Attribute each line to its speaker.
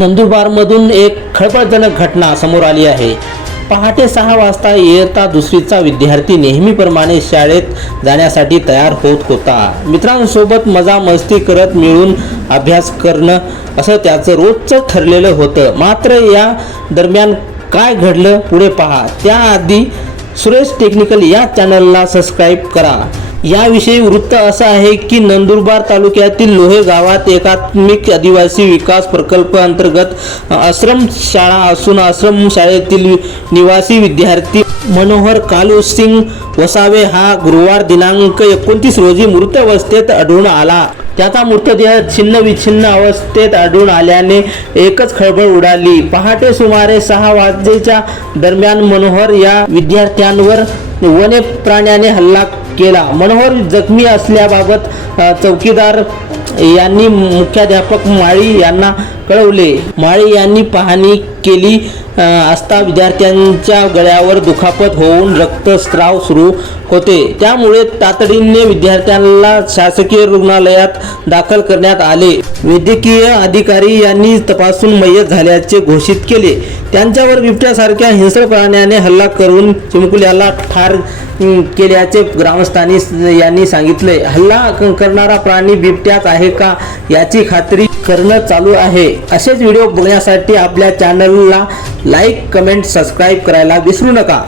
Speaker 1: नंदुरबारमधून एक खळबळजनक घटना समोर आली आहे. पहाटे सहा वाजता इयत्ता दुसरीचा विद्यार्थी नेहमीप्रमाणे शाळेत जाण्यासाठी तयार होत होता. मित्रांसोबत मजा मस्ती करत मिळून अभ्यास करणं असं त्याचं रोजचं ठरलेलं होतं. मात्र या दरम्यान काय घडलं पुढे पहा. त्याआधी सुरेश टेक्निकल या चॅनलला सबस्क्राईब करा. याविषयी वृत्त असं आहे की नंदुरबार तालुक्यातील लोहे गावात एकात्मिक आदिवासी विकास प्रकल्प अंतर्गत आश्रम शाळा असून आश्रम शाळेतील निवासी विद्यार्थी मनोहर कालू सिंग वसावे हा गुरुवार दिनांक एकोणतीस रोजी मृत अवस्थेत आढळून आला. त्याचा मृतदेह छिन्न विछिन्न अवस्थेत आढळून आल्याने एकच खळबळ उडाली. पहाटे सुमारे सहा वाजेच्या दरम्यान मनोहर या विद्यार्थ्यांवर वने प्राण्याने हल्ला केला. मनोहर जखमी असल्याबाबत चौकीदार यांनी मुख्याध्यापक माळी यांना कळवले. माळी यांनी पाहणी केली असता विद्यार्थ्यांच्या गळ्यावर दुखापत होऊन रक्तस्राव सुरू होते. त्यामुळे तातडीने विद्यार्थ्यांना शासकीय रुग्णालयात दाखल करण्यात आले. वैद्यकीय अधिकारी यांनी तपासून मयत झाल्याचे घोषित केले. त्यांच्यावर बिबट्यासारख्या हिंस्र प्राण्याने हल्ला करून चिमुकल्याला ठार केल्याचे ग्रामस्थांनी यांनी सांगितले. हल्ला क- करणारा प्राणी बिबट्याच आहे का याची खात्री करणं चालू आहे. असेच व्हिडिओ बघण्यासाठी आपल्या चॅनलला लाईक कमेंट सबस्क्राईब करायला विसरू नका.